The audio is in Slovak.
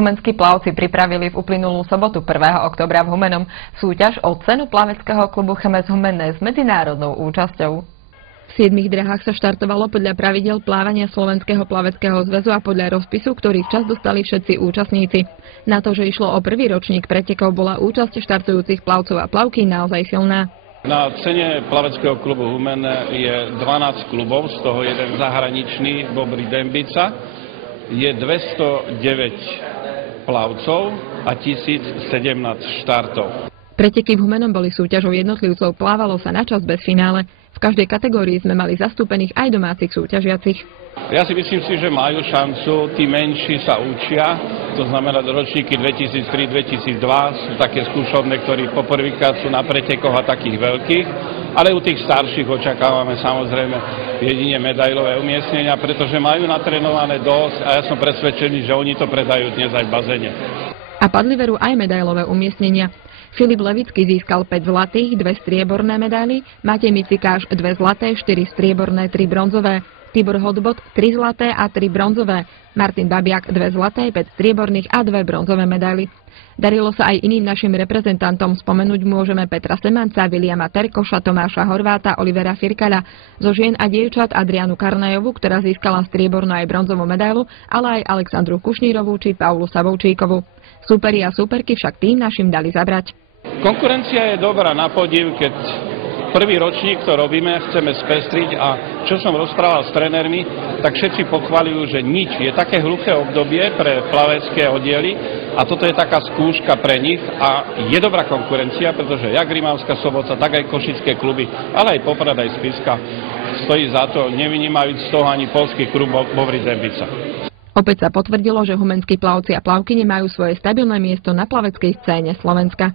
Humenskí plavci pripravili v uplynulú sobotu 1. októbra v Humennom súťaž o cenu plaveckého klubu Chemes Humenné s medzinárodnou účasťou. V 7 drahách sa štartovalo podľa pravidel plávania Slovenského plaveckého zväzu a podľa rozpisu, ktorý včas dostali všetci účastníci. Na to, že išlo o prvý ročník pretekov, bola účasť štartujúcich plavcov a plavky naozaj silná. Na cene plaveckého klubu Humenné je 12 klubov, z toho jeden zahraničný Bobry Dembica. Je 209 plavcov a 1017 štartov. Preteky v Humennom boli súťažou jednotlivcov, plávalo sa na čas bez finále. V každej kategórii sme mali zastúpených aj domácich súťažiacich. Ja si myslím, že majú šancu, tí menší sa učia, to znamená ročníky 2003-2002 sú také skúšovné, ktorí poprvýkrát sú na pretekoch a takých veľkých, ale u tých starších očakávame samozrejme jedine medailové umiestnenia, pretože majú natrenované dosť a ja som presvedčený, že oni to predajú dnes aj v bazéne. A padli veru aj medailové umiestnenia. Filip Levický získal 5 zlatých, 2 strieborné medaily, Matej Micikáš 2 zlaté, 4 strieborné, 3 bronzové, Tibor Hodbot 3 zlaté a 3 bronzové, Martin Babiak 2 zlaté, 5 strieborných a 2 bronzové medaily. Darilo sa aj iným našim reprezentantom, spomenúť môžeme Petra Semanca, Viliama Terkoša, Tomáša Horváta, Olivera Firkaľa, zo žien a dievčat Adrianu Karnajovu, ktorá získala striebornú aj bronzovú medailu, ale aj Alexandru Kušnírovú či Paulu Savovčíkovú. Súperi a súperky však tým našim dali zabrať. Konkurencia je dobrá na podiv, keď prvý ročník to robíme, chceme spestriť a čo som rozprával s trénermi, tak všetci pochvaľujú, že nič. Je také hluché obdobie pre plavecké oddiely a toto je taká skúška pre nich a je dobrá konkurencia, pretože jak Rimavská Sobota, tak aj košické kluby, ale aj Poprad, aj Spišská stojí za to, nevynímajúc z toho ani poľský klub Bobry Dembica. Opäť sa potvrdilo, že humenskí plavci a plavkyne majú svoje stabilné miesto na plaveckej scéne Slovenska.